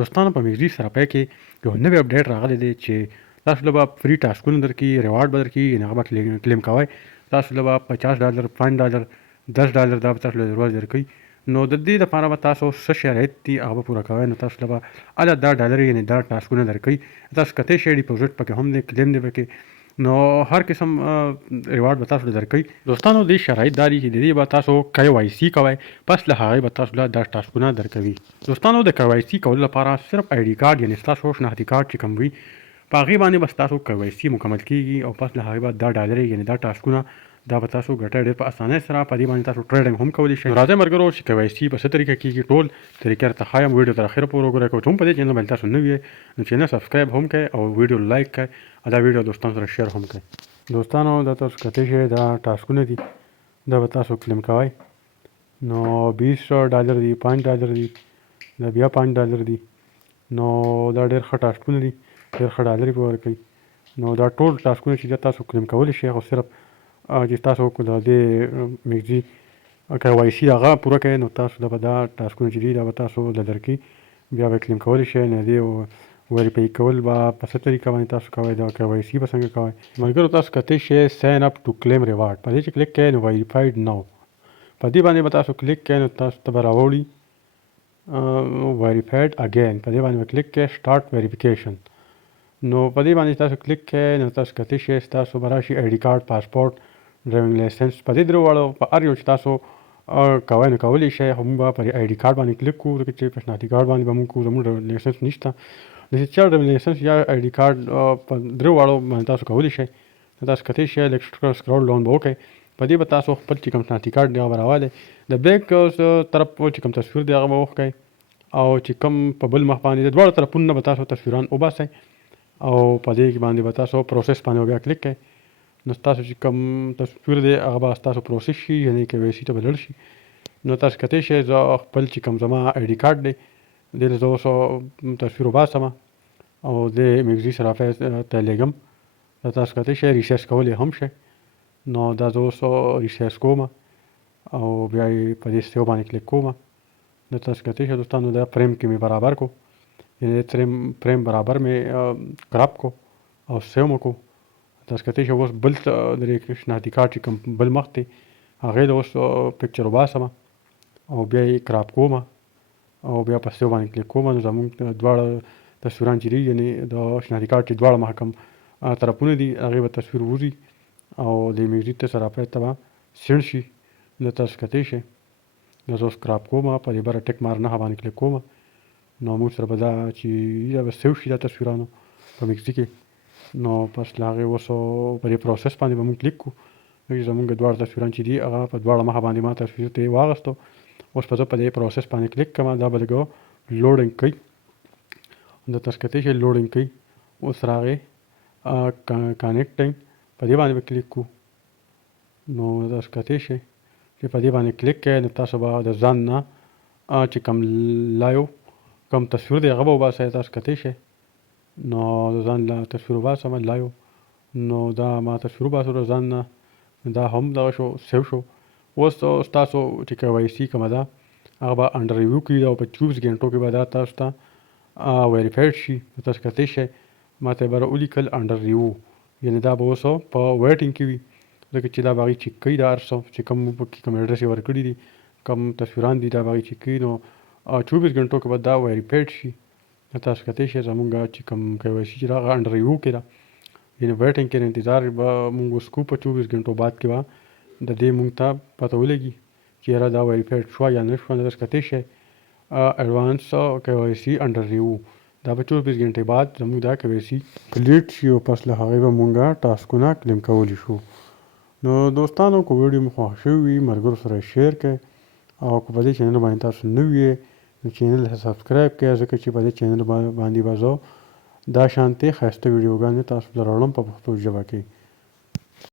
دوستانو په میگزی سرافی کې یو نوی اپډیټ راغلی دی چې تاسو له به فری ټاسکونه درکړي، ریوارډ به درکړي، یعنې هغه به کلیم کوئ. تاسو له به $50 $5 $10 دا به تاسو له ورځ درکوي. نو د دې دپاره به تاسو څه شرایط دي هغه به پوره کوئ. نو تاسو له به هله $10 یعنې دا ټاسکونه درکوي. تاسو کتی شی ډیپوزټ پکې هم دی، کلیم دی پکې، نو هر قسم ریوارډ به تاسو له درکوي. دوستانو دې شرایط دا دي چې د دې به تاسو KYC کوئ، پس له هغې به تاسو له دا ټاسکونه درکوي. دوستانو د KYC کولو لپاره صرف آی ډي کارډ یعنې ستاسو شناختي کارډ چې کوم وي په هغې باندې به ستاسو KYC مکمل کېږي او پس له هغې به $10 یعنې دا ټاسکونه دا به تاسو ګټئ ډېر په اسانۍ سره. په دې باندې تاسو ټریډنګ هم کولی شئ. نو راځئ ملګرو چې KYC په څه طریقه کېږي ټول طریقې درته ښایم. ویډیو تر اخره پورې وګورئ. که هم په دې چینل باندې تاسو نوي یې نو چینل سبسکرایب هم کړئ او ویډیو لایک کړئ او دا ویډیو دوستانو سره شیر هم کړئ. دوستانو دا تاسو کتی شئ دا ټاسکونه دي، دا به تاسو کلیم کوئ. نو $20 دي، $5 دي، دا بیا $5 دي. نو دا ډېر ښه ټاسکونه دي، ډېر ښه ډالرې به ورکوي. نو دا ټول ټاسکونه چې تاسو کلیم کولی شئ، خو صرف چې تاسو د دې میگزی KYC هغه پوره کوئ نو تاسو به دا ټاسکونه چې دي دا به تاسو له درکوي، بیا به کلیم کولی شئ. نو دې ویریفای کول به په څه طریقه باندې تاسو کوئ، دا KYC به څنګه کوئ. ملګرو تاسو کتی شئ ساین اپ ټو کلیم ریوارډ، په دې چې کلیک کوئ نو ویریفایډ ناو په دې باندې به تاسو کلیک کوئ. نو تاسو ته به راوړي ویریفایډ اګین، په دې باندې به کلیک کوئ سټارټ ویریفیکیشن. نو په دې باندې تاسو کلیک کوئ نو تاسو کتی شئ ستاسو به راشي آی ډي کارډ، پاسپورټ، ډرایوینګ لایسنس. په دې درې واړو په هر یو چې تاسو کوئ نو کولی شئ. خو موږ به پر آی ډي کارډ باندې کلیک کوو ځکه چې په شناختي کارډ باندې به موږ کوو، زموږ ډرایوینګ لایسنس نشته. د چې ډرایوینګ لایسنس یا آی ډي کارډ په درې واړو باندې تاسو کولی شئ. نو تاسو کتی شئ لږ سکرول ډاون به وکړئ. په دې به تاسو خپل چې کوم شناختي کارډ دی هغه به راوالی، د بیک طرف چې کوم تصویر دی هغه به وښکئ او چې کوم په بل مخ باندې د دواړو طرفونو نه به تاسو تصویران وباسئ او په دې باندې به تاسو پروسس باندې بیا کلیک کړئ. نو تاسو چې کوم تصویر دی هغه به ستاسو پروسس شي، یعنې KYC ته به لاړ شي. نو تاسو کتی شئ زه خپل چې کوم زما آی ډي کارډ دی دې له زه اوس تصویر وباسم او د میگزی سرافی ته لیږم. دا تاسو کتی شئ ریسایز کولی هم شئ. نو دا زه اوس ریسایز کوم او بیا یې په دې سیو باندې کلیک کوم. نو تاسو کتی شئ دوستانو دا فریم کې مې برابر کو، یعنې فریم برابر مې کراپ کو او سیو مې کو. تاسو کتی شئ اوس بل د شناختي کارډ چې کوم بل مخ دی هغې له اوس پکچر وباسم او بیا یې کراپ کوم او بیا په سیو باندې کلیک کوم. نو زموږ دواړه تصویران چې دي یعنې د شناختي کارډ چې دواړه مخه کوم طرفونه دي هغې به تصویر وځي او د میگزی ته سرافی ته به سینډ شي. نو تاسو کتی شئ دا زه اوس کراپ کوم، په دې بره ټک مار نښه باندې کلیک کوم. نو موږ سره به دا چې دا به سیو شي دا تصویرانو په میگزی کې. نو پس له هغې اوس په دې پروسس باندې به موږ کلیک کړو. زموږ دواړه تصویران چې دي هغه په دواړه مخه باندې ما تصویر ته یې واغستو. اوس به زه په دې پروسس باندې کلیک کوم، دا به لږ لوډینګ کوي. دا تاسو کتی شئ لوډینګ کوي. اوس راغی کنیکټینګ، په دې باندې به کلیک کوو. نو تاسو کتی شئ چې په دې باندې کلیک کوئ نو تاسو به د ځان نه چې کوم لایو کوم تصویر دی هغه به وباسئ. تاسو کتی شئ نو د ځان له تصویر وباسم لایو. نو دا ما تصویر وباسو د ځان نه، دا هم دغه شو سیو شو. اوس ستاسو چې KYC کومه ده هغه به انډر ریویو کېږي او په 24 ګنټو کې به دا تاسو ته ویریفایډ شي. تاسو کتی شئ ما ته یې به راولیکل انډر ریویو، یعنې دا به اوس په ویټینګ کې وي ځکه چې دا به هغې چیک کوي دا هر څه چې کوم پکې کوم ایډرس یې ورکړي دي کوم تصویران دي دا به هغې چیک کوي. نو 24 ګنټو کې به دا ویریفایډ شي. تاسو کتی شئ زموږ چې کوم KYC چې هغه انډر ریویو کې ده، یعنې ویټینګ کې انتظار به موږ اوس کوو. په 24 ګنټو بعد کې به د دې موږ ته پته ولګي چې یاره دا ویریفایډ شوه یا نه شوه. تاسو کتی شئ ایډوانس KYC انډر ریویو، دا به 24 ګنټې بعد زموږ دا KYC کمپلیټ شي او پس له هغې به موږ ټاسکونه کلیم کولی شو. نو دوستانو که ویډیو مو خوښ شوی وي ملګرو سره شیر کړئ او که په دې چینل باندې تاسو نوي یې نو چینل سبسکرایب کړئ ځکه چې په دې چینل باندې به زه دا شانتې ښایسته ویډیوګانې تاسو ته راوړم په پښتو ژبه کې.